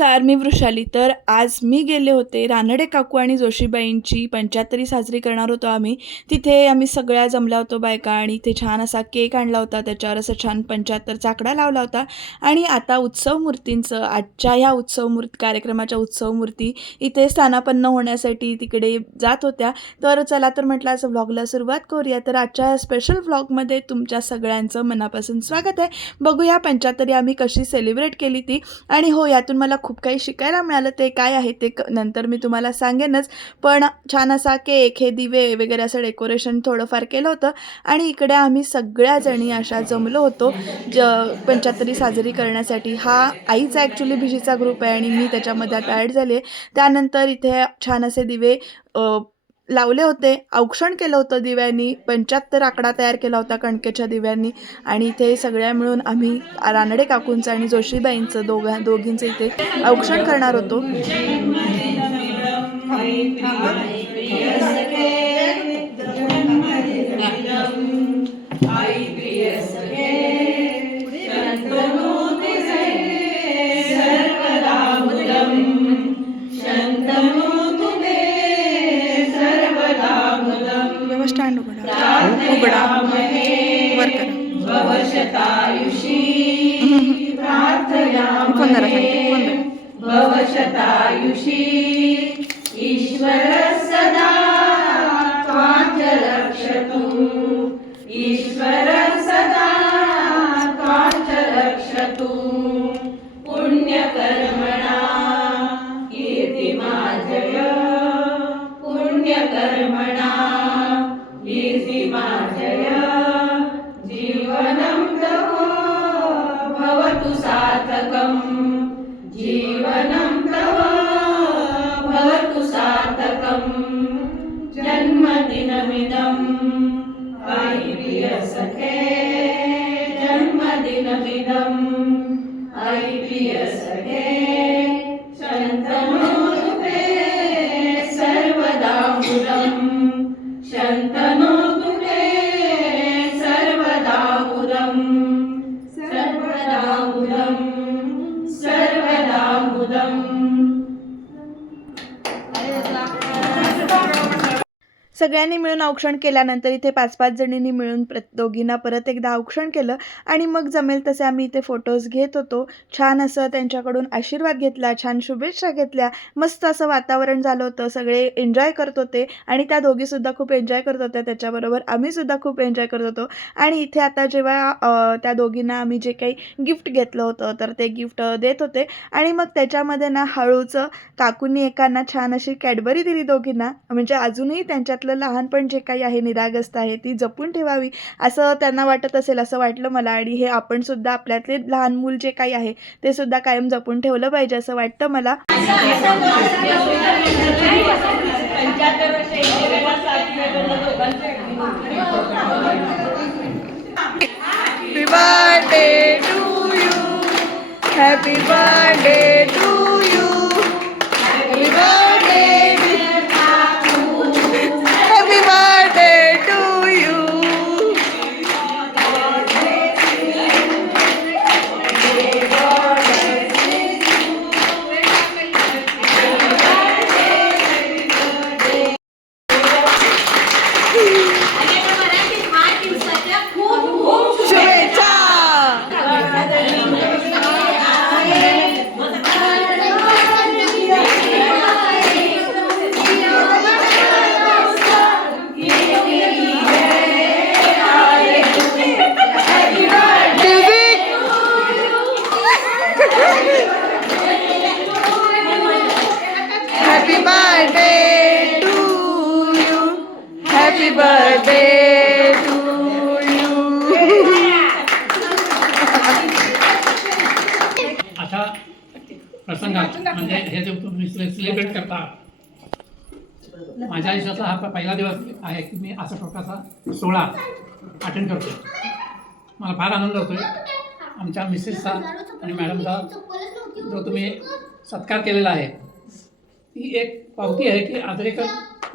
नमस्कार मी वृषाली. तर आज मी गेले होते रानडे काकू आणि जोशीबाईंची पंच्याहत्तरी साजरी करणार होतो आम्ही. तिथे आम्ही सगळ्या जमल्या होतो बायका आणि इथे छान असा केक आणला होता. त्याच्यावर असं छान पंच्याहत्तर चाकडा लावला होता. आणि आता उत्सव मूर्तींचं आजच्या ह्या उत्सव मूर्त कार्यक्रमाच्या उत्सव मूर्ती इथे स्थानापन्न होण्यासाठी तिकडे जात होत्या. तर चला तर म्हटलं असं व्लॉगला सुरुवात करूया. तर आजच्या या स्पेशल व्लॉगमध्ये तुमच्या सगळ्यांचं मनापासून स्वागत आहे. बघूया पंच्याहत्तरी आम्ही कशी सेलिब्रेट केली ती. आणि हो यातून मला खूप खूप काही शिकायला मिळालं ते काय आहे ते क नंतर मी तुम्हाला सांगेनच. पण छान असा केक हे दिवे वगैरे असं डेकोरेशन थोडंफार केलं होतं. आणि इकडे आम्ही सगळ्याजणी अशा जमलो होतो ज पंच्याहत्तरी साजरी करण्यासाठी. हा आईचा ॲक्च्युली भिशीचा ग्रुप आहे आणि मी त्याच्यामध्ये आता ॲड झाले त्यानंतर इथे छान असे दिवे लावले होते. औक्षण केलं होतं दिव्यांनी. पंच्याहत्तर आकडा तयार केला होता कणकेच्या दिव्यांनी. आणि इथे सगळ्या मिळून आम्ही रानडे काकूंचं आणि जोशीबाईंचं दोघा दोघींचं इथे औक्षण करणार होतो. सगळ्यांनी मिळून औक्षण केल्यानंतर इथे पाच पाच जणींनी मिळून प्र दोघींना परत एकदा औक्षण केलं. आणि मग जमेल तसे आम्ही इथे फोटोज घेत होतो. छान असं त्यांच्याकडून आशीर्वाद घेतला छान शुभेच्छा घेतल्या. मस्त असं वातावरण झालं होतं. सगळे एन्जॉय करत होते. आणि त्या दोघीसुद्धा खूप एन्जॉय करत होत्या. त्याच्याबरोबर आम्हीसुद्धा खूप एन्जॉय करत होतो. आणि इथे आता जेव्हा त्या दोघींना आम्ही जे काही गिफ्ट घेतलं होतं तर ते गिफ्ट देत होते. आणि मग त्याच्यामध्ये ना हळूचं काकूंनी एकांना छान अशी कॅडबरी दिली दोघींना. म्हणजे अजूनही त्यांच्यातलं लहानपण जे काही आहे निरागस्त आहे ती जपून ठेवावी असं त्यांना वाटत असेल असं वाटलं मला. आणि हे आपण सुद्धा आपल्यातले लहान मूल जे काही आहे ते सुद्धा कायम जपून ठेवलं पाहिजे असं वाटतं मला. Happy birthday to happy birthday to you अशा प्रसंगात म्हणजे हे जे तुम्ही सेलिब्रेट करता माझ्या आयुष्याचा हा पहिला दिवस आहे की मी असा प्रकारचा सोहळा अटेंड करतो मला फार आनंद होतो आहे आमच्या मिसेसचा आणि मॅडमचा जो तुम्ही सत्कार केलेला आहे ती एक पावती आहे की आदरेकर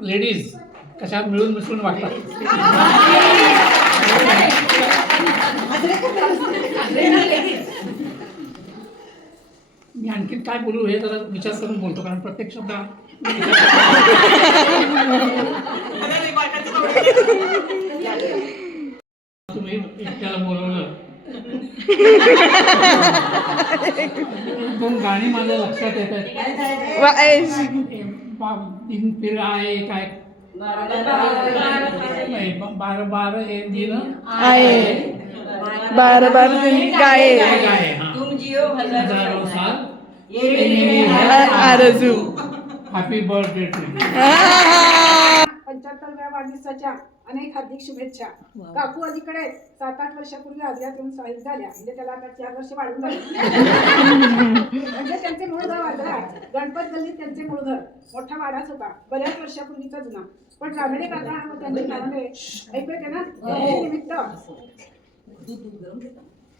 लेडीज कशा मिळून मिसळून वाटतात. मी आणखी काय बोलू हे जरा विचार करून बोलतो कारण प्रत्येक शब्द तुम्ही एकट्याला बोलवलं. दोन गाणी माझ्या लक्षात येत आहेत. फिर आए काय नाही, बार बार दिन आहे बार बार दिन गाये गाए हा तुम जियो हजारो साल ये आ- आरजू हॅपी बर्थडे टू पंच्याहत्तरव्या वाढदिवसाच्या अनेक हार्दिक शुभेच्छा. काकू अलीकडे सात आठ वर्षापूर्वी आजऱ्यात येऊन साहिल झाल्या. म्हणजे त्याला आता चार वर्ष वाढून लागली म्हणजे त्यांचे मूळ गाव आजरा गणपत गल्लीत त्यांचे मूळ घर. मोठा वाडाच होता. बऱ्याच वर्षापूर्वीचा जुना. पण रानडे काका व त्यांचे नावडे ऐकू येते ना? हे. निमित्त.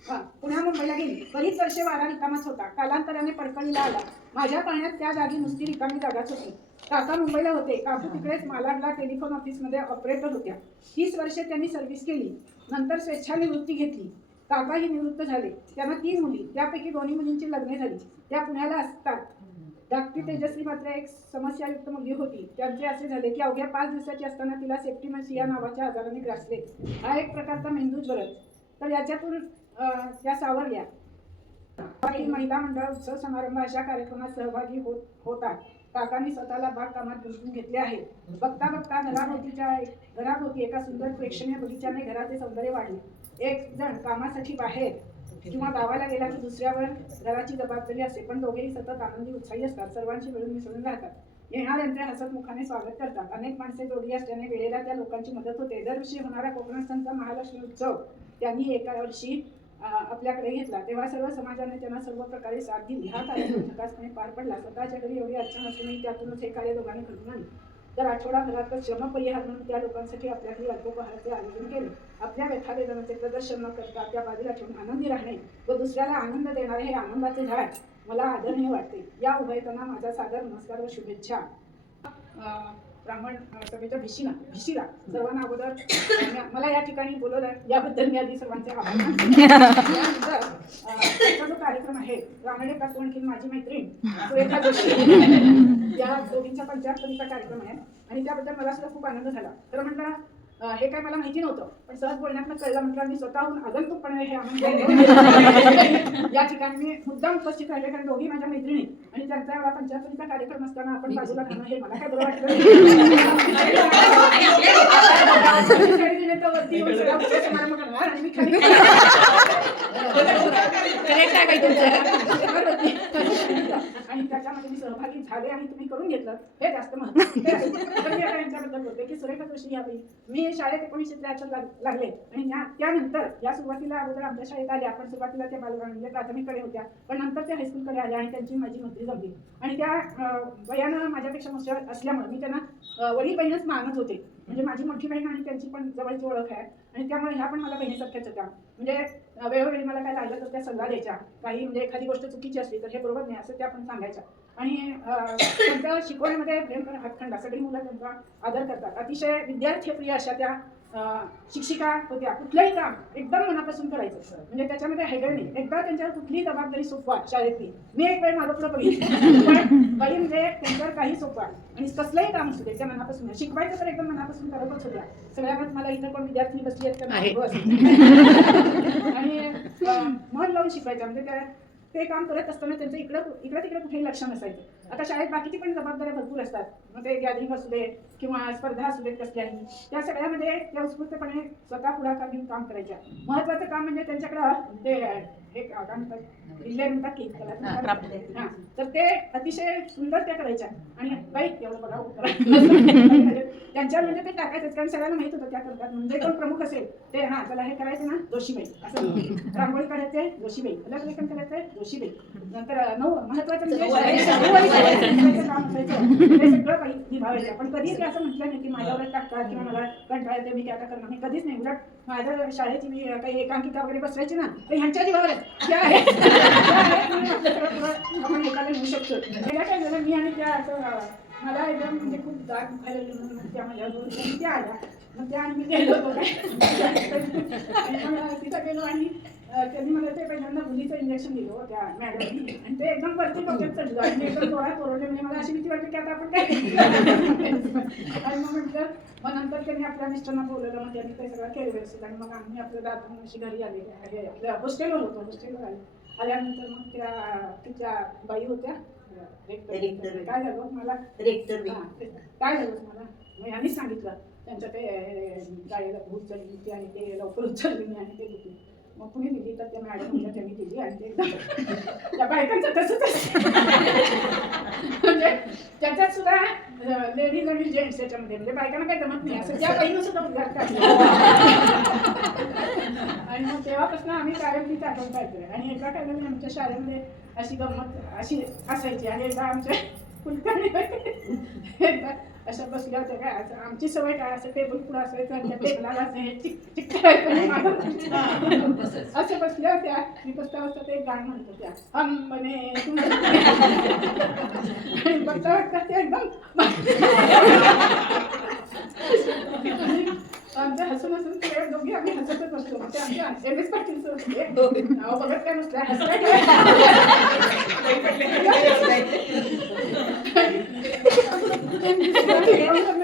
हा, पुण्या मुंबईला गेली. बरीच वर्षे वारा रिकामाच होता. कालांतराने पडकळीला आला. माझ्या पाण्यात त्या जागी नुसती रिकामी जागाच होती. काका मुंबईला होते. काकू तिकडेच मालाडला टेलिफोन ऑफिसमध्ये ऑपरेटर होत्या. तीस वर्षे त्यांनी सर्व्हिस केली. नंतर स्वेच्छानिवृत्ती घेतली. काकाही निवृत्त झाले. त्यांना तीन मुली. त्यापैकी दोन्ही मुलींची लग्ने झाली. त्या पुण्याला असतात. धाकटी तेजस्वी मात्र एक समस्यायुक्त मुलगी होती. त्यांचे असे झाले की अवघ्या पाच दिवसाची असताना तिला सेप्टिमस या नावाच्या आजाराने ग्रासले. हा एक प्रकारचा मेंदू ज्वरच तर याच्यातून त्या सावरल्या. महिला मंडळ उत्सव समारंभ अशा कार्यक्रमात सहभागी होत होतात. काकांनी स्वतःला बागकामात गुंतवून घेतले आहे. बघता बघता घराभोवतीच्या घराभोवती एका सुंदर प्रेक्षणीय बगीच्याने घराचे सौंदर्य वाढले. एक जण कामासाठी बाहेर किंवा गावाला गेला की दुसऱ्यावर घराची जबाबदारी असते. पण दोघेही सतत आनंदी उत्साही असतात. सर्वांशी मिळून मिसळून राहतात. येणाऱ्यांचे हसत मुखाने स्वागत करतात. अनेक माणसे जोडी असल्याने वेळेला त्या लोकांची मदत होते. दरवर्षी होणारा कोकणास्थांचा महालक्ष्मी उत्सव त्यांनी एका वर्षी आपल्याकडे घेतला तेव्हा सर्व समाजाने त्यांना सर्व प्रकारे साथ दिली. हा कार्यक्रम झकासपणे पार पडला. स्वतःच्या घरी एवढी अडचण असूनही त्यातूनच हे कार्य दोघांनी घडून आणले. तर आठवडाभरात श्रमपरिहार म्हणून त्या लोकांसाठी आपल्या घरी अल्पोपहाराचे आयोजन केले. आपल्या व्यथा वेदनाचे प्रदर्शन न करता त्या बाजूला ठेवून आनंदी राहणे व दुसऱ्याला आनंद देणारे हे आनंदाचे झाड मला आदरणीय वाटते. या उभयतांना माझा सादर नमस्कार व शुभेच्छा. ब्राह्मण सभेच्या भिशीला भिशीला सर्वांना अगोदर मला या ठिकाणी बोलवलं याबद्दल मी आधी सर्वांचे आभार जो कार्यक्रम आहे काकू आणखी माझी मैत्रीण सुरेखा जोशी. या दोघींचा पंचाहत्तरीचा कार्यक्रम आहे आणि त्याबद्दल मला सुद्धा खूप आनंद झाला. तर म्हटलं अ, हे काय मला माहिती नव्हतं पण सहज बोलण्यातनं कळलं म्हटलं मी स्वतःहून आगंतुकपणे हे आनंद या ठिकाणी मी मुद्दाम उपस्थित राहिले कारण दोघी माझ्या मैत्रिणी आणि त्यांचा एवढा पंचाहत्तरीचा कार्यक्रम असताना आपण बाजूला राहणं हे मला काय बरं वाटलं आणि मी खाली आणि त्याच्यामध्ये मी सहभागी झाले आणि तुम्ही करून घेतलं. हे जास्त महत्त्वाचं बोलते की सुरेखा जोशी यावेळी मी शाळेत एकोणीसशे त्र्याहत्तर लागले. आणि त्यानंतर या सुरुवातीला अगोदर आमच्या शाळेत आल्या. आपण सुरुवातीला त्या बालवाडी म्हणजे प्राथमिककडे होत्या. पण नंतर त्या हायस्कूलकडे आल्या आणि त्यांची माझी मैत्री जमली आणि त्या वयानं माझ्यापेक्षा मोठ्या असल्यामुळे मी त्यांना वडील बहीणच मानत होते. म्हणजे माझी मोठी बहीण आणि त्यांची पण जवळची ओळख आहे. आणि त्यामुळे ह्या पण मला बहिणीसारख्याच होत्या. म्हणजे वेळोवेळी मला काय लागलं तर त्या सल्ला द्यायच्या. काही म्हणजे एखादी गोष्ट चुकीची असली तर हे बरोबर नाही असं त्या पण सांगायच्या. आणि त्यांचं शिकवण्यामध्ये प्रेम हातखंडा. सगळी मुलं त्यांचा आदर करतात. अतिशय विद्यार्थीप्रिय अशा त्या शिक्षिका होत्या. कुठलंही काम एकदम मनापासून करायचं म्हणजे त्याच्यामध्ये हेगळ नाही. एकदा त्यांच्यावर कुठलीही जबाबदारी सोपवा शाळेतली. मी एक वेळ माझं पुढं बघितलं. पण म्हणजे त्यांच्यावर काही सोपवा. आणि कसलंही काम असू दे त्या मनापासून शिकवायचं तर एकदम मनापासून करतच होत्या सगळ्यात मला इथं कोण विद्यार्थी बसली आहेत असेल. आणि मन लावून शिकवायचं. म्हणजे त्या ते काम करत असताना त्यांचं इकडं इकडं तिकडे कुठेही लक्ष नसायचं. आता शाळेत बाकीची पण जबाबदाऱ्या भरपूर असतात. मग ते गॅदरिंग असू दे किंवा स्पर्धा असू देत कसल्याही. त्या सगळ्यामध्ये त्या उत्स्फूर्तपणे स्वतः पुढाकार घेऊन काम करायच्या. महत्वाचं काम म्हणजे त्यांच्याकडं ते हे काय म्हणतात? रिले म्हणतात की त्याला हा, म्हणतात. क्राफ्ट. हा, तर ते अतिशय सुंदर त्या करायच्या. आणि बाई एवढं बघा. त्यांच्यावर म्हणजे ते टाकायचं कारण सगळ्यांना माहीत होतं त्या करतात. म्हणजे कोण प्रमुख असेल ते हा त्याला हे करायचं ना जोशीबाई. असं रांगोळी काढायचे जोशीबाई. लेखन करायचंय जोशीबाई. नंतर नऊ महत्वाचं म्हणजे सगळं काही निभावायचं पण कधीच असं म्हटलं नाही की माझ्यावर टाका किंवा मला कंटाळा येते मी आता करणार नाही कधीच नाही उलट माझ्या शाळेची मी काही एकांकिका वगैरे बसवायची ना तर ह्यांच्या जीवावर आहे. त्या आहेत. आपण एकाला शकतो गेल्या काय झालं मी आणि त्या असं मला एकदम म्हणजे खूप दाट दुखायला म्हणून त्या माझ्याबरोबर त्या- त्या आल्या मग त्या मी गेलो तिथं गेलो आणि त्यांनी मला ते पहिल्यांदा मुलीचं इंजेक्शन दिलं हो त्या मॅडमनी आणि ते एकदम वरती डोक्यात चढलं आणि मी एकदम डोळ्यात ओरडले म्हणजे मला अशी भीती वाटली की आता आपण काय आणि मग म्हटलं मग नंतर त्यांनी आपल्या मिस्टरांना बोलवलं मग त्यांनी ते सगळं केलं व्यवस्थित. आणि मग आम्ही आपल्या दादून अशी घरी आले आपल्या हॉस्टेलवर होतो हॉस्टेलवर आले. आल्यानंतर मग त्या तिच्या बाई होत्या. रेक्टर. काय झालं मला? रेक्टर काय झालं मग यांनीच सांगितलं. त्यांच्या ते गाडीला भूत चढली होती आणि ते लवकर उचलली आणि ते दुखली. मग कुणी दिली तर त्या मॅडम म्हणजे त्यांनी दिली आणि ते एकदम त्या बायकांचं तसंच म्हणजे त्याच्यात सुद्धा लेडीज आणि जेंट्स त्याच्यामध्ये म्हणजे बायकांना काही जमत नाही. असं त्या बाईनं सुद्धा उद्घाट काढलं आणि मग तेव्हापासून आम्ही कायम ती आठवण पाहिजे. आणि एका टायमाने आमच्या शाळेमध्ये अशी गंमत अशी असायची. आणि एकदा आमच्या कुलकर्णी एकदा अशा बसल्या होत्या काय? असं आमची सवय काय? असं टेबल पुढं असायचं आणि त्या टेबलाला असं हे चिक चिक करायचं असं बसल्या होत्या. मी बसता बसता ते एक गाणं म्हणत होत्या. हम बने तुम आणि बघता बघता ते एकदम आमच्या हसून हसून ते दोघी आम्ही हसतच मग ते आमच्या एम एस पाटील होते नाव बघत काय नसल्या हसल्या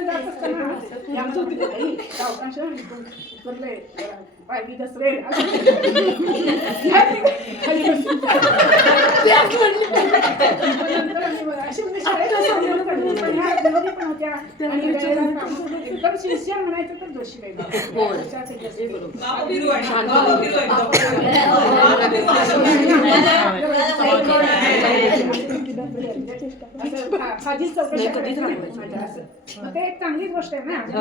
जात असताना हे आमचं होती ते बाई, सावकाश उतरले पायवी दसरे खाली बसून. नंतर आम्ही बघा, अशी म्हणजे शाळेत असं आंदोलन करतो. पण ह्या विनोदी पण होत्या. आणि वेळेला एकदम sincere म्हणायचं तर जोशीबाई बाबा. खाजीच चौकशी करायची. माझ्या असं. मग ते एक चांगलीच गोष्ट आहे ना म्हणजे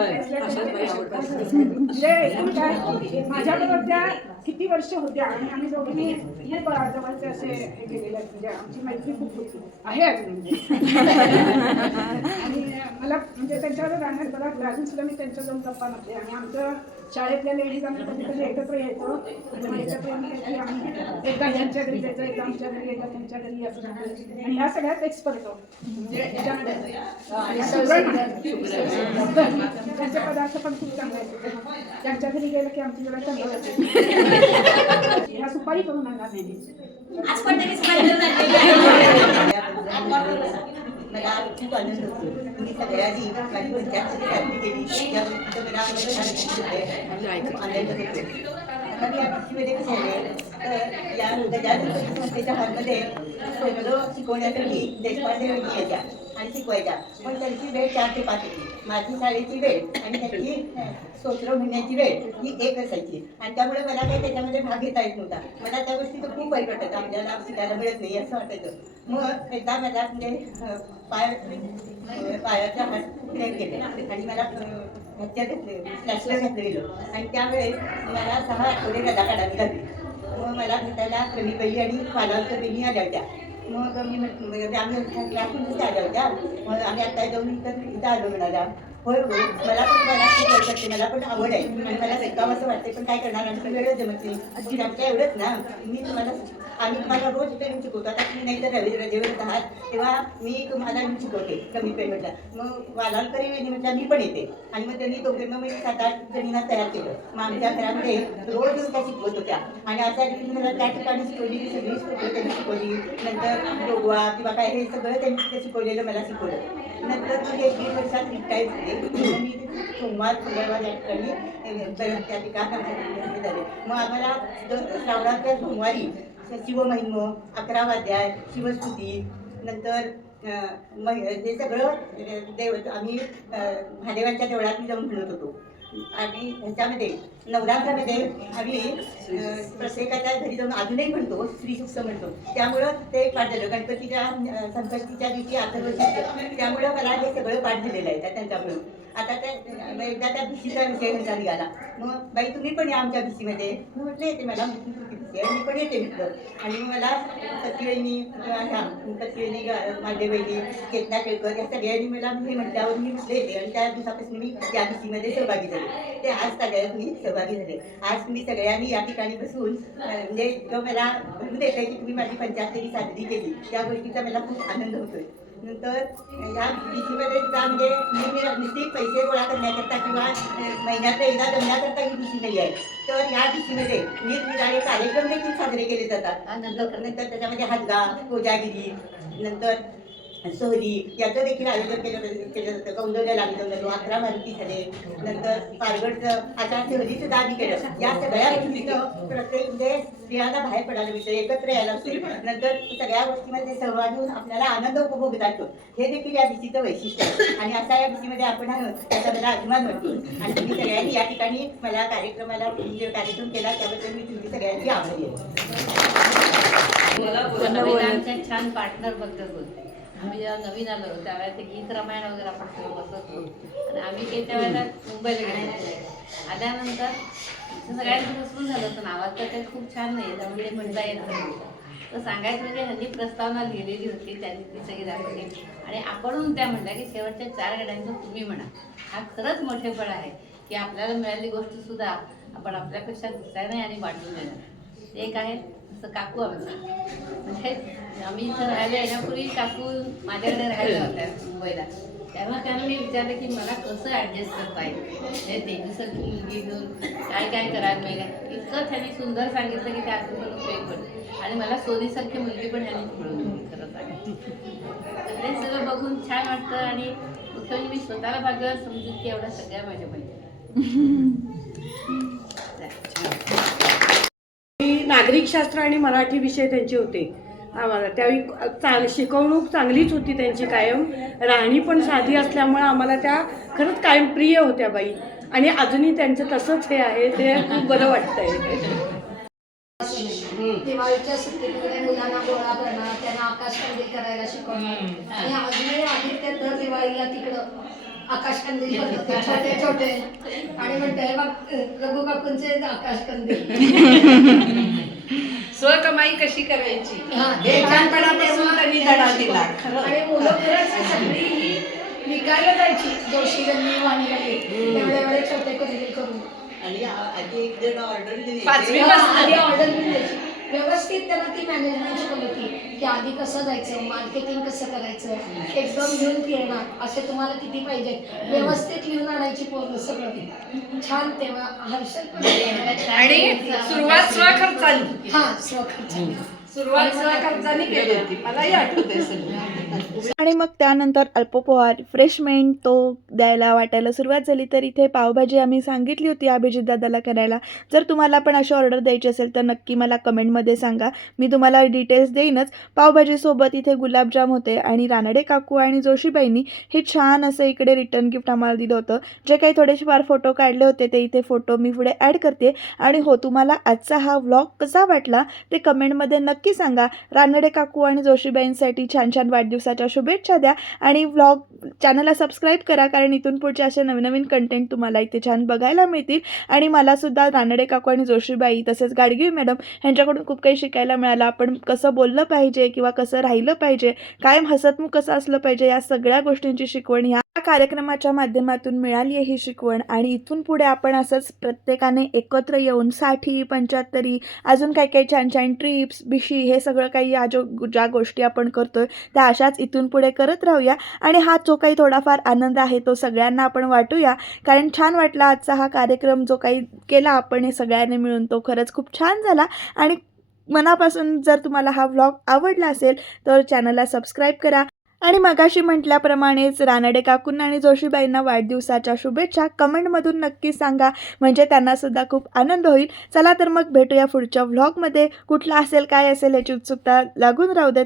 एकूण काय माझ्याबरोबर त्या किती वर्ष होत्या आणि आम्ही दोघींनी खूप जवळचे असे हे गेलेले आहेत. म्हणजे आमची मैत्री खूप होती आहे म्हणजे. आणि मला म्हणजे त्यांच्यावर राहण्यात बघा अजून सुद्धा मी त्यांच्याजवळ गप्पा नव्हते आणि आमचं शाळेतल्या लेडीज आम्ही कधी कधी एकत्र यायचो. आणि एकत्र आम्ही एकदा ह्यांच्या घरी जायचं एकदा आमच्या घरी एकदा त्यांच्या घरी असं. आणि ह्या सगळ्यात एक्सपर्ट म्हणजे. त्यांचे पदार्थ पण खूप चांगले आहेत. त्यांच्या घरी गेलं की आमची जरा चांगलं ह्या सुपारी करून आणणार नाही आज पण मला खूप आनंद होतो तुम्ही सगळ्यांनी माझी पंचायत साजरी केली त्याबद्दल मला खूप आनंद होतो आता मी या गोष्टीमध्ये कसं आहे तर या गजानन संस्थेच्या हॉलमध्ये सगळं शिकवण्यासाठी देशपांडे यायच्या आणि शिकवायच्या. पण त्यांची वेळ चार ते पाच होती. माझी शाळेची वेळ आणि त्यांची स्तोत्र म्हणण्याची वेळ ही एक असायची. आणि त्यामुळे मला काही त्याच्यामध्ये भाग घेता येत नव्हता. मला त्या गोष्टीचं खूप वाईट वाटत. आपल्याला शिकायला मिळत नाही असं वाटायचं. मग एकदा मला म्हणजे पाय पायाच्या हात क्रेक केले. आणि मला अं, घेतले घातले प्लॅस्टर गेलं आणि त्यावेळेस मला सहा आठवडे रजा काढावी लागली मग मला भेटायला कविबाई आणि पालावकर बहिणी आल्या होत्या. मग मी म्हटलं म्हणजे आम्ही क्लासमध्ये आल्या होत्या. मग आम्ही आता जाऊन इथं इथं आलो म्हणाला. होय होय. मला पण मला खूप वाटते मला पण आवड आहे. मला शिकावं असं वाटते पण काय करणार? आणि पण वेळच जमत नाही. की आमच्या एवढंच ना. मी तुम्हाला आम्ही तुम्हाला रोज पेमेंट शिकवतो. आता तुम्ही नाही तर रवी रजेवर आहात. तेव्हा मी तुम्हाला येऊन शिकवते कमी पेमेंटला. मग वालालकरी वेणी म्हटलं मी पण येते. आणि मग त्यांनी दोघे मग मी सात आठ जणींना तयार केलं. मग आमच्या घरामध्ये रोज त्या शिकवत होत्या. आणि आता रीतीने मला त्या ठिकाणी शिकवली सगळी त्यांनी शिकवली. नंतर योगवा किंवा काय हे सगळं त्यांनी शिकवलेलं मला शिकवलं. नंतर मग एक दीड वर्षात रिटायर झाले. मी सोमवार मंगळवार या ठिकाणी त्या ठिकाणी झाले. मग आम्हाला श्रावणातल्या सोमवारी शिवमहिम अकरा अध्याय शिवस्तुती नंतर महि- हे सगळं देव आम्ही महादेवांच्या देवळात जाऊन म्हणत होतो. आणि ह्याच्यामध्ये नवरात्रामध्ये आम्ही प्रत्येकाच्या घरी जाऊन अजूनही म्हणतो श्रीसुक्त म्हणतो. त्यामुळं ते पाठ झालं. गणपतीच्या अ, संकष्टीच्या दिवशी आतर्वशी त्यामुळं मला हे सगळं पाठ झालेलं आहे त्या आता त्या एकदा त्या भिशीचा विषय त्यांचा निघाला मग बाई तुम्ही पण या आमच्या भिशीमध्ये. मी ते येते मला मी पण येते म्हटलं आणि मला सत्यवहिनी ह्या माझे मांडेवहिनी चेतना केळकर या सगळ्यांनी मला हे म्हटल्यावर मी म्हटले येते आणि त्या दिवसापासून मी त्या भीतीमध्ये सहभागी झाले. ते आज सगळ्यात मी सहभागी झाले. आज तुम्ही सगळ्यांनी या ठिकाणी बसून म्हणजे इतकं मला म्हणून देत आहे की तुम्ही माझी पंचायत साजरी केली. त्या गोष्टीचा मला खूप आनंद होतोय. नंतर या डीसीमध्ये सुद्धा म्हणजे मी नुसते पैसे गोळा करण्याकरता किंवा महिन्यात एकदा जमण्याकरता ही डीसी नाही आहे. तर या डीसीमध्ये निरनिराळे कार्यक्रम देखील साजरे केले जातात. नंतर नंतर त्याच्यामध्ये हातगा कोजागिरी नंतर सोहरी याचं देखील आयोजन केलं केलं जातं. कौंडव्य लागली अकरा मारुती झाले नंतर पारगडचं आता शहरी सुद्धा आधी केलं. या सगळ्या गोष्टी प्रत्येक म्हणजे स्त्रियांना बाहेर पडायला मिळतं एकत्र यायला नंतर सगळ्या गोष्टीमध्ये सहभागी होऊन आपल्याला आनंद उपभोगता येतो. हे देखील या बीसीचं वैशिष्ट्य आहे. आणि अशा या बीसीमध्ये आपण आहोत त्याचा मला अभिमान वाटतो. आणि तुम्ही सगळ्यांनी या ठिकाणी मला कार्यक्रमाला म्हणजे कार्यक्रम केला त्याबद्दल मी तुम्ही सगळ्यांची आभारी आहे. आमच्या छान पार्टनरबद्दल बोलते. आम्ही जेव्हा नवीन आलो त्यावेळेला ते गीत रामायण वगैरे आपण सगळं बसत होतो. आणि आम्ही ते त्यावेळेला मुंबईला गेलो आल्यानंतर सगळ्यांचं बसून झालं होतं नावात तर काही खूप छान नाही त्यामुळे ते म्हणता येत नाही. तर सांगायचं म्हणजे ह्यांनी प्रस्तावना लिहिलेली होती त्यांनी ती सगळी दाखवली. आणि आपणहून त्या म्हणल्या की शेवटच्या चार गाड्यांचं तुम्ही म्हणा. हा खरंच मोठेपण आहे की आपल्याला मिळालेली गोष्ट सुद्धा आपण आपल्यापेक्षा दुसऱ्याने आणि वाटून देणार. एक आहे. असं काकू आमचा. म्हणजे आम्ही इथं राहायला येण्यापूर्वी काकू माझ्याकडे राहायला होत्या मुंबईला. तेव्हा त्यांना मी विचारलं की मला कसं ॲडजस्ट करता येईल? हे तेजूसारखी मुलगी घेऊन काय काय करायला मिळेल इतकं त्यांनी सुंदर सांगितलं की त्यातून पण उपयोग पडतो आणि मला सोनीसारखी मुलगी पण ह्यांनी मिळून खरं सांगितलं सगळं बघून छान वाटतं आणि मुख्य म्हणजे मी स्वतःला भाग्यवान समजून की एवढ्या सगळ्या माझ्या माहिती मी नागरिकशास्त्र आणि मराठी विषय त्यांचे होते. आम्हाला त्यावेळी चांग शिकवणूक चांगलीच होती त्यांची कायम. राहणी पण साधी असल्यामुळं आम्हाला त्या खरंच कायम प्रिय होत्या बाई. आणि अजूनही त्यांचं तसंच हे आहे ते खूप बरं वाटतंय. दिवाळीच्या सुट्टीमध्ये मुलांना गोळा त्यांना आकाशकंदील करायला शिकवणार आणि अजूनही आदित्य दर दिवाळीला तिकडं आकाशकंदील छोटे छोटे. आणि म्हणते "हे बघ रघु काकूंचे आकाशकंदील. स्वकमाई कशी करायची? हा, लहानपणापासून त्यांनी धडा दिला खरं आणि मुलं खरंच सगळी ही विकायला जायची. जोशी त्यांनी वाणीला एवढे एवढे छोटे कंदील करून. आणि आधी एक जण ऑर्डर दिली. पाचवी पासून आधी ऑर्डर पण द्यायची व्यवस्थित त्यांना ती मॅनेजमेंट शिकवली होती की आधी कसं जायचं मार्केटिंग कसं करायचं एकदम घेऊन फिरणार असे तुम्हाला किती पाहिजे व्यवस्थित लिहून आणायची पोरं सगळं. छान तेव्हा हर्षद पण आणि सुरुवात स्वखर्चाने हा स्वखर्च सुरुवात स्वखर्चाने केली. होती मलाही आठवते सगळं. आणि मग त्यानंतर अल्पोपहार रिफ्रेशमेंट तो द्यायला वाटायला सुरुवात झाली. तर इथे पावभाजी आम्ही सांगितली होती अभिजित दादाला करायला. जर तुम्हाला पण अशी ऑर्डर द्यायची असेल तर नक्की मला कमेंटमध्ये सांगा. मी तुम्हाला डिटेल्स देईनच. पावभाजीसोबत इथे गुलाबजाम होते आणि रानडे काकू आणि जोशीबाईंनी हे छान असं इकडे रिटर्न गिफ्ट आम्हाला दिलं होतं. जे काही थोडेसे फार फोटो काढले होते ते इथे फोटो मी पुढे ॲड करते. आणि हो तुम्हाला आजचा हा व्लॉग कसा वाटला ते कमेंटमध्ये नक्की सांगा. रानडे काकू आणि जोशीबाईंसाठी छान छान वाढदिवसाच्या शुभेच्छा द्या. आणि व्लॉग चॅनलला सबस्क्राईब करा कारण इथून पुढचे असे नवीन नवीन कंटेंट तुम्हाला इथे छान बघायला मिळतील. आणि मलासुद्धा रानडे काकू आणि जोशीबाई तसेच गाडगिरी मॅडम यांच्याकडून खूप काही शिकायला मिळालं. आपण कसं बोललं पाहिजे किंवा कसं राहिलं पाहिजे कायम हसतमुख कसं असलं पाहिजे या सगळ्या गोष्टींची शिकवण ह्या कार्यक्रमाच्या माध्यमातून मिळाली आहे ही शिकवण. आणि इथून पुढे आपण असंच प्रत्येकाने एकत्र येऊन साठी पंच्याहत्तरी अजून काही काही छान छान ट्रिप्स बिशी हे सगळं काही या जो ज्या गोष्टी आपण करतोय त्या अशा अशाच इथून पुढे करत राहूया. आणि हा जो काही थोडाफार आनंद आहे तो सगळ्यांना आपण वाटूया. कारण छान वाटला आजचा हा कार्यक्रम जो काही केला आपण हे सगळ्यांनी मिळून तो खरंच खूप छान झाला. आणि मनापासून जर तुम्हाला हा व्लॉग आवडला असेल तर चॅनलला सबस्क्राईब करा. आणि मगाशी म्हटल्याप्रमाणेच रानडे काकूंना आणि जोशीबाईंना वाढदिवसाच्या शुभेच्छा कमेंटमधून नक्की सांगा. म्हणजे त्यांनासुद्धा खूप आनंद होईल. चला तर मग भेटूया पुढच्या व्लॉगमध्ये कुठला असेल काय असेल याची उत्सुकता लागून राहू दे.